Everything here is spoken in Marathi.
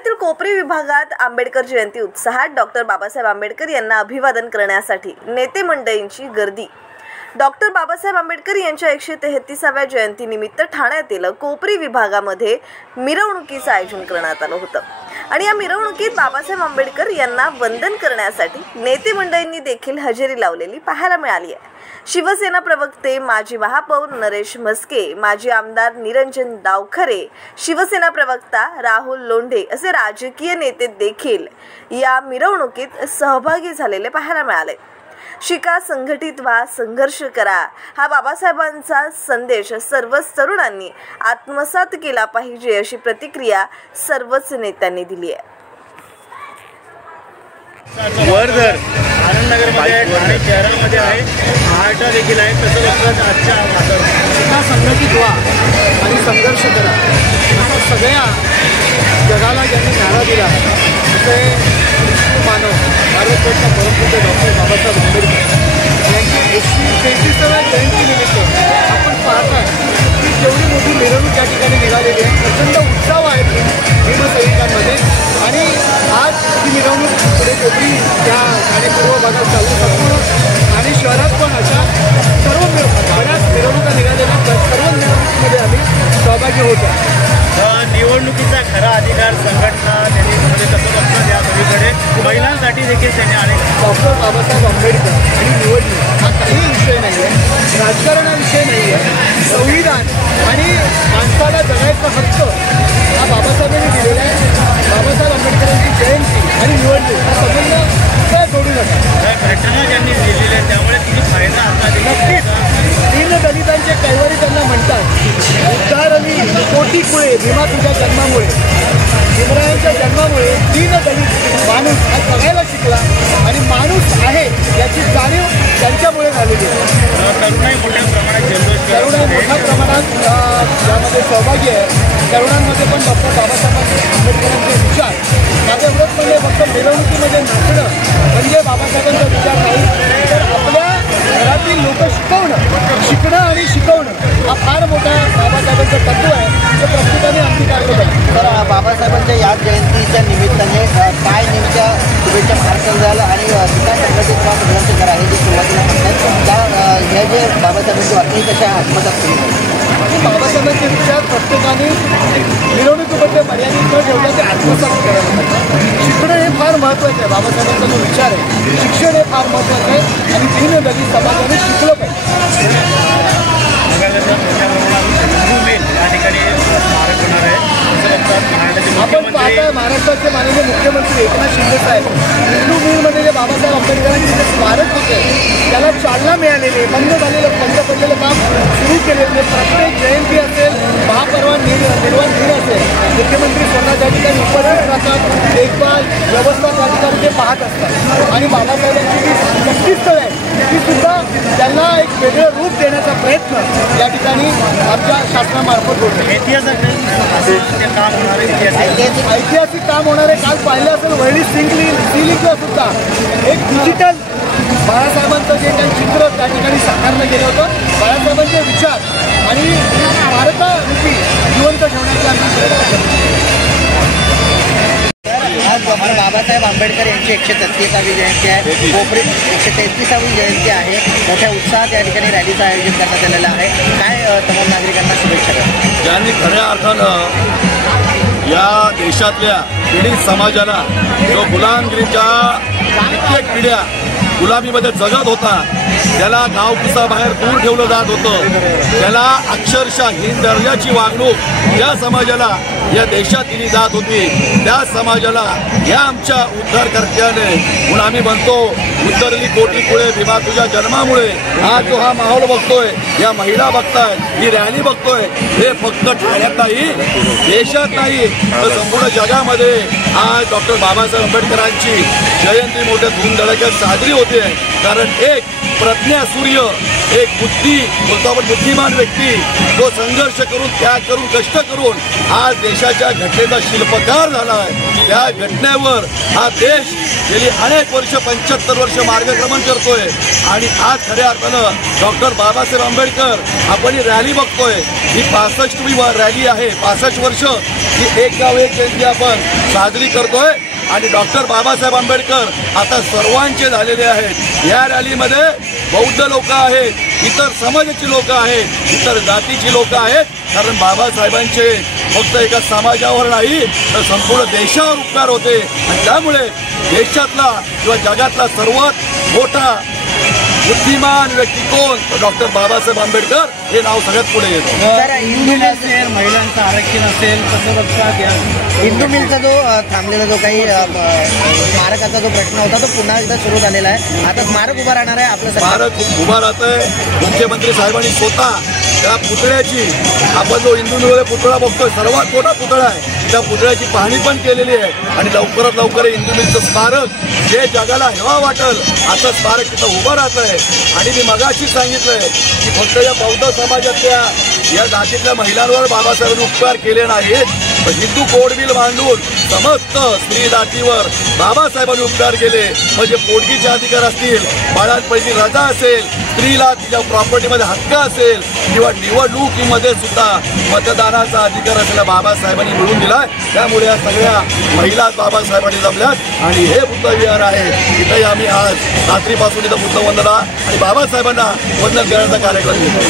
ठाण्यातील कोपरी विभागात आंबेडकर जयंती उत्साहात डॉक्टर बाबासाहेब आंबेडकर यांना अभिवादन करण्यासाठी नेते मंडळींची गर्दी। डॉक्टर बाबासाहेब आंबेडकर यांच्या 133व्या जयंतीनिमित्त ठाण्यातील कोपरी विभागामध्ये मिरवणुकीचं आयोजन करण्यात आलं होतं आणि या मिरवणुकीत बाबासाहेब आंबेडकर यांना वंदन करण्यासाठी नेते मंडळींनी देखील हजेरी लावलेली पाहायला मिळाली आहे। शिवसेना प्रवक्ते माजी महापौर नरेश म्हस्के, माजी आमदार निरंजन डावखरे, शिवसेना प्रवक्ता राहुल लोंढे असे राजकीय नेते देखील या मिरवणुकीत सहभागी झालेले पाहायला मिळाले। शिका, संघटित व्हा, संघर्ष करा हा बाबासाहेबांचा संदेश सर्वच तरुणांनी आत्मसात केला पाहिजे अशी प्रतिक्रिया सर्वच नेत्यांनी दिली आहे। वर्धर आनंदनगरमध्ये आहे, ठाणे शहरामध्ये आहे, महाराष्ट्र देखील आहे। तसंच आजच्या शिका, संघटित व्हा आणि संघर्ष करा असा सगळ्या जगाला ज्यांनी नारा दिला असे मानव भारतरत्न परमपूज्य डॉक्टर बाबासाहेब आंबेडकर यांची 133व्या जयंतीनिमित्त आपण पाहता की जेवढी मोठी मिरवणूक या ठिकाणी निघालेली आहे, प्रचंड उत्साह आहे भीमसैनिकांमध्ये आणि आज ही मिरवणूक पुढे कोपरी त्या ठाणे पूर्व भागात चालू शकतो आणि शहरात पण अशा सर्व बऱ्याच मिरवणुका निघालेल्या सर्व मिरवणुकीमध्ये आम्ही सहभागी होतो। निवडणुकीचा खरा अधिकार संघटना त्यांनी कसं बघतात या सगळीकडे महिलांसाठी देखील त्यांनी अनेक डॉक्टर बाबासाहेब आंबेडकर आणि निवडणूक हा काही विषय नाही आहे, राजकारणाविषय नाही आहे। संविधान आणि माणसाला जगायचा हक्क हा बाबासाहेबांनी दिलेला आहे। बाबासाहेब आंबेडकरांची जयंती आणि निवडणूक हा संबंध काय जोडू नका। घटना ज्यांनी दिलेल्या आहे त्यामुळे तिथे फायदा आता नक्कीच दीन दलितांचे कैवारी त्यांना म्हणतात। उद्धारणी कोटी कुळे भीमा तुझ्या जन्मामुळे, भीमरायांच्या जन्मामुळे दीन दलित माणूस हा जगायला शिकला आणि माणूस आहे याची जाणीव त्यांच्यामुळे झालेली आहे। तरुणाई मोठ्या प्रमाणात जल्लोष तरुणाई मोठ्या प्रमाणात यामध्ये सहभागी आहे। तरुणांमध्ये पण डॉक्टर बाबासाहेब आंबेडकरांचे विचार माझे व्रत म्हणजे फक्त मिरवणुकीमध्ये नाचणं म्हणजे बाबासाहेबांचा विचार नाही, तर आपल्या घरातील लोक शिकणं आणि शिकवणं हा फार मोठा बाबासाहेबांचं तत्व आहे, जे प्रत्येकाने अंगीकारलं पाहिजे। तर बाबासाहेबांच्या या जयंतीच्या निमित्ताने काय नेमक्या शुभेच्छा महाराष्ट्राला द्याल आणि शिका, संघटित व्हा, संघर्ष करा हे जे सुरुवातीला म्हणतात त्या ह्या जे बाबासाहेबांची वाटणी कशा आत्मसात केली बाबासाहेबांचे विचार प्रत्येकाने मिरवणुकीबद्दल मर्यादित न ठेवता ते आत्मसात करायला पाहिजे। शिकणं हे फार महत्त्वाचं आहे। बाबासाहेबांचा जो विचार आहे शिक्षण हे फार महत्त्वाचं आहे आणि दीन दलित समाजाने शिकलं पाहिजे। आपण पाहताय महाराष्ट्राचे माननीय मुख्यमंत्री एकनाथ शिंदे साहेब हिंदू मिलमध्ये जे बाबासाहेब आंबेडकरांचे जे स्मारक होते त्याला चालना मिळालेली, बंद झालेलं बंद पडलेलं काम सुरू केलेलं प्रत्येक जयंती असेल, महापर्व निर्वाण दिन असेल, मुख्यमंत्री स्वतः त्या ठिकाणी उपस्थित राहतात, देखभाल व्यवस्था प्राधिकारी ते पाहत असतात आणि बाबासाहेबांची जी शक्तीस्थळ आहे ती सुद्धा त्यांना एक वेगळं रूप देण्याचा प्रयत्न या ठिकाणी आमच्या शासनामार्फत होतो। ऐतिहासिक काम होणार आहे। काल पाहिलं असेल वरळी सिलिंगला सुद्धा एक डिजिटल बाळासाहेबांचं जे काही चित्र त्या ठिकाणी साकारलं गेलं होतं, बाळासाहेबांचे विचार आणि भारतारूपी जिवंत ठेवण्याचा आम्ही प्रयत्न करतो। आज डॉक्टर बाबासाहेब आंबेडकर यांची 133वी जयंती आहे, कोपरी 133वी जयंती आहे। मोठ्या उत्साहात या ठिकाणी रॅलीचं आयोजन करण्यात आलेलं आहे। काय तमाम नागरिकांना शुभेच्छा द्या। ज्यांनी खऱ्या अर्थानं या देशातल्या पीडित समाजाला जो गुलामगिरीच्या कित्येक पिढ्या गुलामीमध्ये जगत होता, त्याला गावकुसाबाहेर दूर ठेवलं जात होतं, त्याला अक्षरशः हीन दर्जाची वागणूक ज्या समाजाला या देशात दिली जात होती त्या समाजाला या आमच्या उद्धारकर्त्याने म्हणून आम्ही म्हणतो उद्धरली कोटी कुळे भीमा तुझ्या जन्मामुळे। आज जो हा माहोल बघतोय, या महिला बघताय, ही रॅली बघतोय, हे फक्त ठाण्यात नाही, देशात नाही तर संपूर्ण जगामध्ये आज डॉक्टर बाबासाहेब आंबेडकरांची जयंती मोठ्या धूमधडाक्यात साजरी होते। कारण एक प्रज्ञा सूर्य, एक बोलतो आपण बुद्धिमान व्यक्ती, जो संघर्ष करून, त्याग करून, कष्ट करून आज देशाच्या घटनेचा शिल्पकार झाला आहे. त्या घटनेवर हा देश गेली अनेक वर्ष, 75 वर्ष मार्गक्रमण करतोय. आणि आज खऱ्या अर्थानं डॉक्टर बाबासाहेब आंबेडकर, आपण ही रॅली बघतोय, ही 65वी रॅली आहे. 65 वर्ष ही एक गाव एक जयंती आपण साजरी करतोय. आणि डॉक्टर बाबासाहेब आंबेडकर आता सर्वांचे झालेले आहेत. या रॅलीमध्ये बौद्ध लोक आहेत, इतर समाजाची लोक आहेत, इतर जातीची लोक आहेत. कारण बाबासाहेबांचे फक्त एका समाजावर नाही तर संपूर्ण देशावर उपकार होते. आणि त्यामुळे देशातला किंवा जगातला सर्वात मोठा बुद्धिमान व्यक्ती कोण, डॉक्टर बाबासाहेब आंबेडकर हे नाव सगळ्यात पुढे येतं. हिंदू मिल असेल, महिलांचं आरक्षण असेल, कसं लक्षात घ्या. हिंदू मिलचा जो थांबलेला जो काही स्मारकाचा जो प्रश्न होता तो पुन्हा एकदा सुरू झालेला आहे. आता स्मारक उभा राहणार आहे. आपलं स्मारक उभा राहत आहे. मुख्यमंत्री साहेबांनी स्वतः त्या पुतळ्याची, आपण जो हिंदू मिळवले पुतळा बघतोय, सर्वात मोठा पुतळा आहे, त्या पुतळ्याची पाहणी पण केलेली आहे. आणि लवकरात लवकर हिंदू मिलचं स्मारक जे जगाला हेवा वाटेल असं स्मारक तिथं उभं राहत आहे. आणि मी मगाशी सांगितलंय की फक्त या बौद्ध समाजातल्या या जातीतल्या महिलांवर बाबासाहेबांनी उपकार केले नाहीत, पण हिंदू कोड बिल मांडून समस्त स्त्री जातीवर बाबासाहेबांनी उपकार केले. म्हणजे पोटगीचे अधिकार असतील, बाळांपैकी रजा असेल, स्त्रीला तिच्या प्रॉपर्टीमध्ये हक्क असेल, किंवा निवडणुकीमध्ये सुद्धा मतदानाचा अधिकार असलेला बाबासाहेबांनी मिळवून दिलाय. त्यामुळे या सगळ्या महिला बाबासाहेबांनी जमल्यात. आणि हे बुद्ध विहार आहे, इथंही आम्ही आज रात्रीपासून इथं बुद्ध वंदना आणि बाबासाहेबांना वंदन करण्याचा कार्यक्रम घेतो.